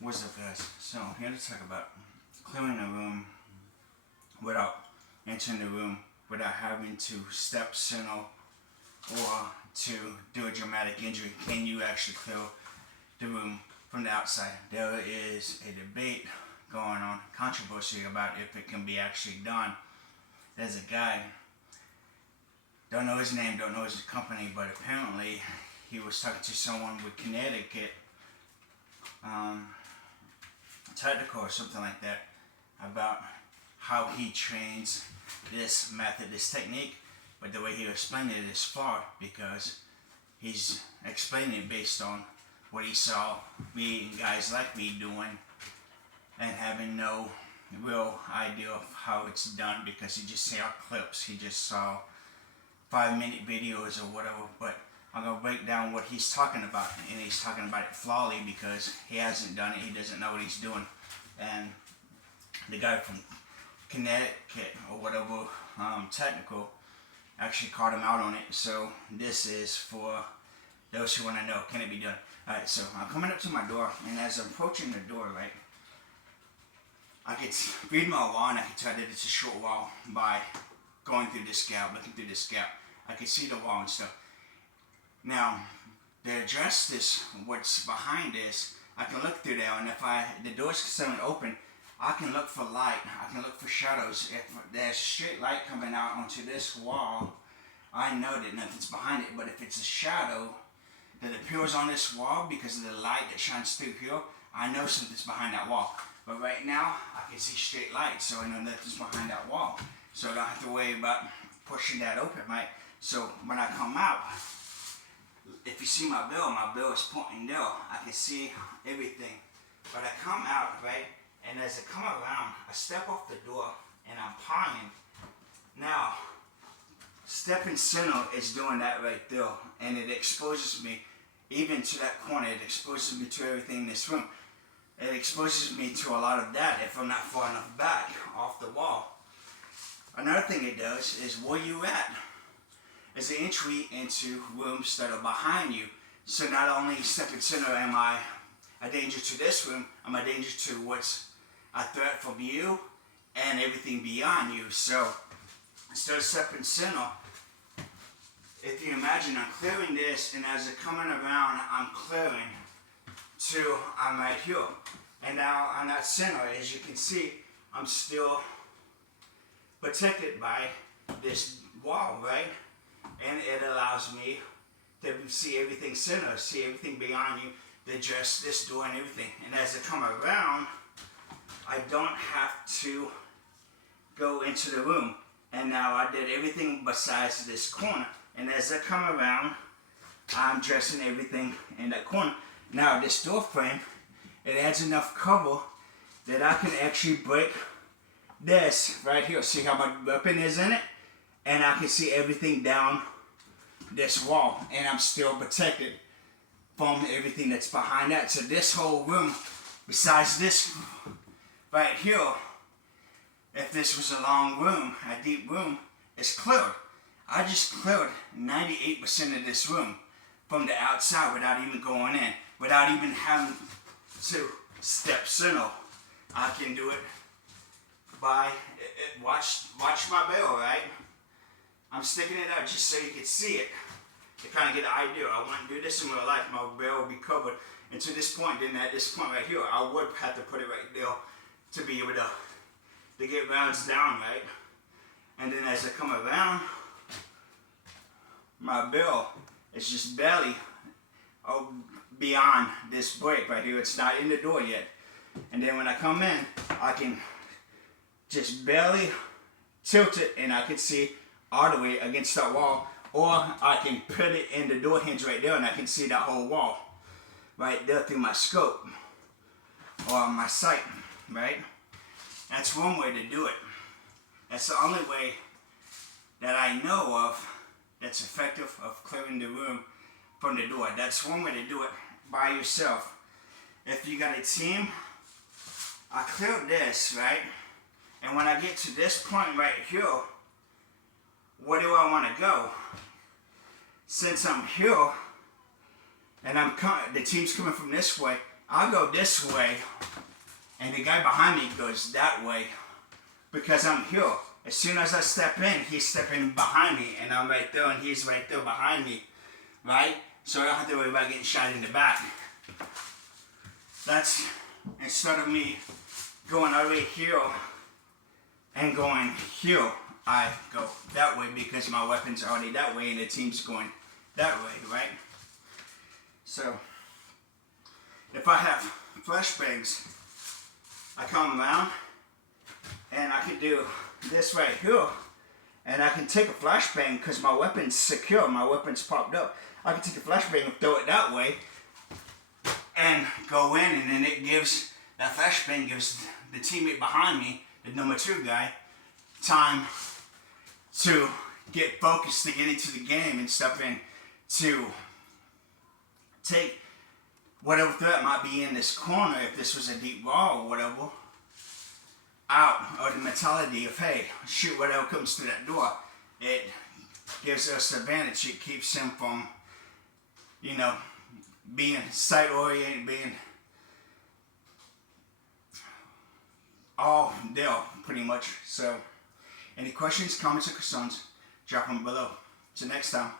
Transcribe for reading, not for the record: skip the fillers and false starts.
What's up, guys? So I'm here to talk about clearing the room without entering the room, without having to step signal or to do a dramatic injury. Can you actually clear the room from the outside? There is a debate going on, controversy about if it can be actually done. There's a guy, don't know his name, don't know his company, but apparently he was talking to someone with Connecticut, technical or something like that, about how he trains this method, this technique. But the way he explained it is flawed because he's explaining it based on what he saw me and guys like me doing and having no real idea of how it's done because he just saw clips, he just saw 5-minute videos or whatever. But I'm going to break down what he's talking about, and he's talking about it flawly because he hasn't done it, he doesn't know what he's doing. And the guy from Connecticut or whatever, technical, actually called him out on it. So this is for those who want to know, can it be done? Alright, so I'm coming up to my door, and as I'm approaching the door, right, I can read my wall, and I can tell that it's a short wall by going through this gap, looking through this gap. I can see the wall and stuff. Now, to address this, what's behind this, I can look through there, and if the door's considered open, I can look for light, I can look for shadows. If there's straight light coming out onto this wall, I know that nothing's behind it. But if it's a shadow that appears on this wall because of the light that shines through here, I know something's behind that wall. But right now, I can see straight light, so I know nothing's behind that wall. So I don't have to worry about pushing that open, right? So when I come out, if you see my bill is pointing there. I can see everything. But I come out, right? And as I come around, I step off the door and I'm pawing. Now, stepping center is doing that right there. And it exposes me even to that corner. It exposes me to everything in this room. It exposes me to a lot of that if I'm not far enough back off the wall. Another thing it does is where you at is an entry into rooms that are behind you. So not only stepping center am I a danger to this room, I'm a danger to what's a threat from you and everything beyond you. So instead of stepping center, if you imagine I'm clearing this, and as it's coming around, I'm clearing to, I'm right here. And now I'm not center. As you can see, I'm still protected by this wall, right? And it allows me to see everything center, see everything beyond you, to address this door and everything. And as I come around, I don't have to go into the room. And now I did everything besides this corner. And as I come around, I'm dressing everything in that corner. Now this door frame, it adds enough cover that I can actually break this right here. See how my weapon is in it? And I can see everything down this wall. And I'm still protected from everything that's behind that. So this whole room, besides this right here, if this was a long room, a deep room, is cleared. I just cleared 98% of this room from the outside without even going in, without even having to step center. I can do it by, watch my bell, right? I'm sticking it out just so you can see it, to kind of get an idea. I want to do this in real life, my bell will be covered. And to this point, then at this point right here, I would have to put it right there to be able to get rounds down, right? And then as I come around, my bell is just barely beyond this break right here. It's not in the door yet. And then when I come in, I can just barely tilt it, and I can see all the way against that wall, or I can put it in the door hinge right there, and I can see that whole wall right there through my scope or my sight, right? That's one way to do it. That's the only way that I know of that's effective of clearing the room from the door. That's one way to do it by yourself. If you got a team, I cleared this, right? And when I get to this point right here, where do I want to go? Since I'm here, and the team's coming from this way, I'll go this way, and the guy behind me goes that way, because I'm here. As soon as I step in, he's stepping behind me, and I'm right there, and he's right there behind me, right? So I don't have to worry about getting shot in the back. That's, instead of me going all the way here and going here, I go that way because my weapon's already that way and the team's going that way, right? So, if I have flashbangs, I come around and I can do this right here, and I can take a flashbang because my weapon's secure, my weapon's popped up. I can take a flashbang and throw it that way and go in, and then it gives, that flashbang gives the teammate behind me, the number 2 guy, time to get focused, to get into the game and stuff, and to take whatever threat might be in this corner, if this was a deep wall or whatever, out, or the mentality of, hey, shoot whatever comes through that door. It gives us advantage. It keeps him from, you know, being sight oriented, being all there pretty much. So any questions, comments, or concerns, drop them below. Till next time.